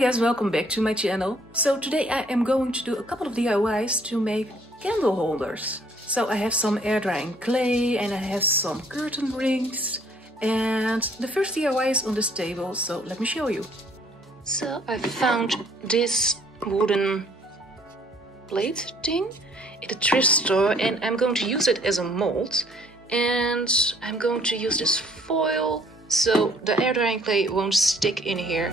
guys, welcome back to my channel. So today I am going to do a couple of DIYs to make candle holders. So I have some air drying clay and I have some curtain rings, and the first DIY is on this table, so let me show you. So I found this wooden plate thing at a thrift store and I'm going to use it as a mold, and I'm going to use this foil so the air drying clay won't stick in here.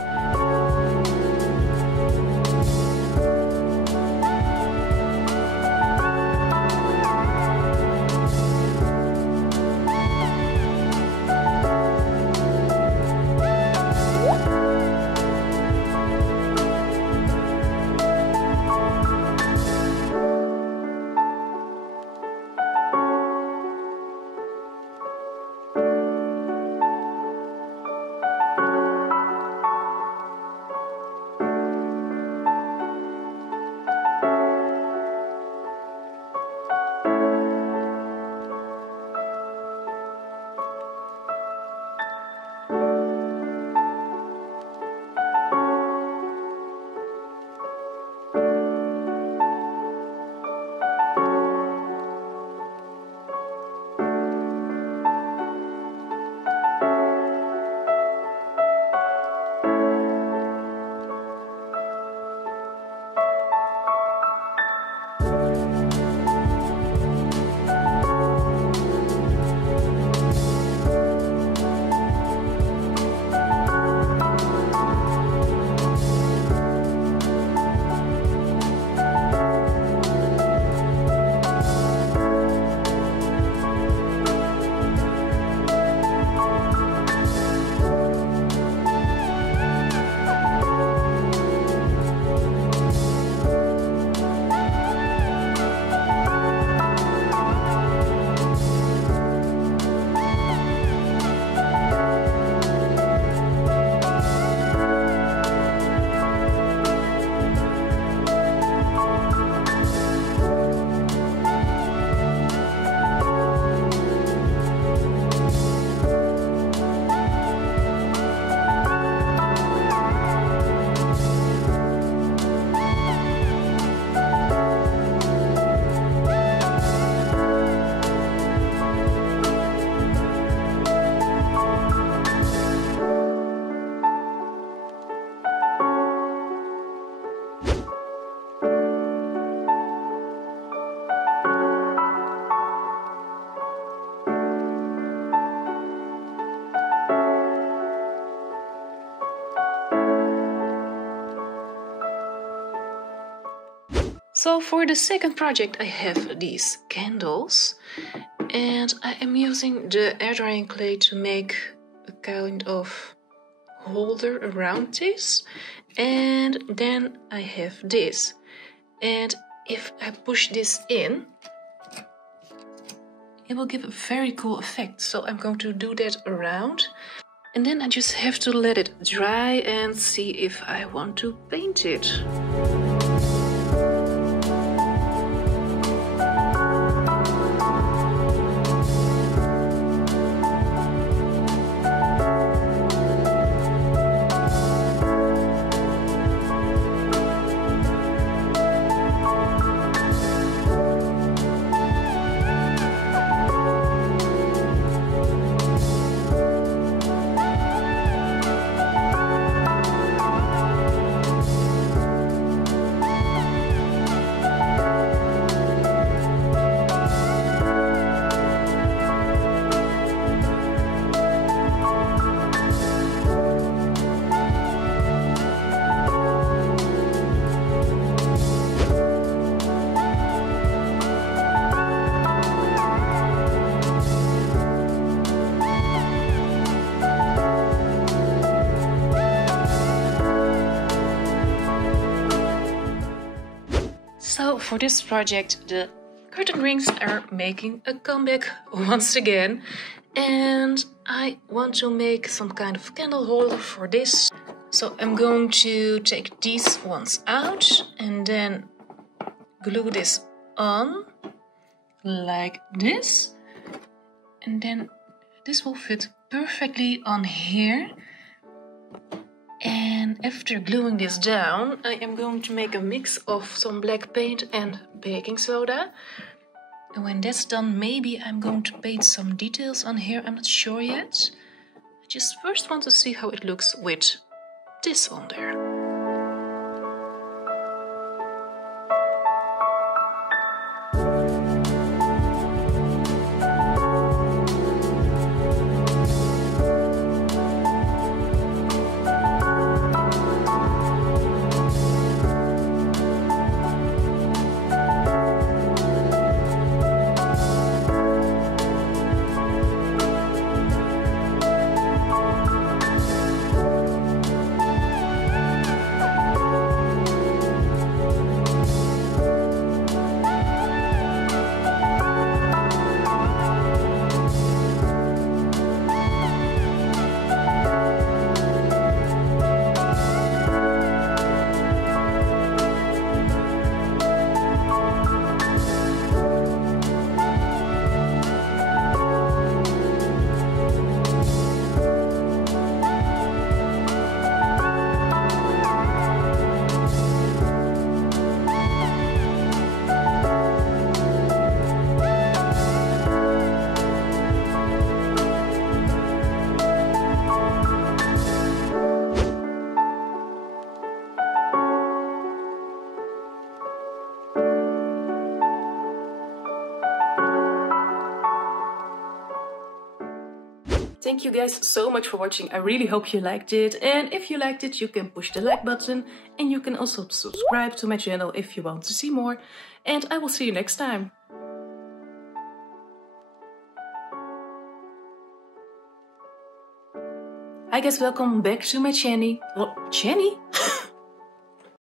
So for the second project I have these candles, and I am using the air drying clay to make a kind of holder around this, and then I have this, and if I push this in it will give a very cool effect. So I'm going to do that around, and then I just have to let it dry and see if I want to paint it. So for this project the curtain rings are making a comeback once again, and I want to make some kind of candle holder for this. So I'm going to take these ones out and then glue this on like this, and then this will fit perfectly on here. And And after gluing this down, I am going to make a mix of some black paint and baking soda. And when that's done, maybe I'm going to paint some details on here, I'm not sure yet. I just first want to see how it looks with this on there. Thank you guys so much for watching. I really hope you liked it. And if you liked it, you can push the like button. And you can also subscribe to my channel if you want to see more. And I will see you next time. Hi guys, welcome back to my channel. Channel?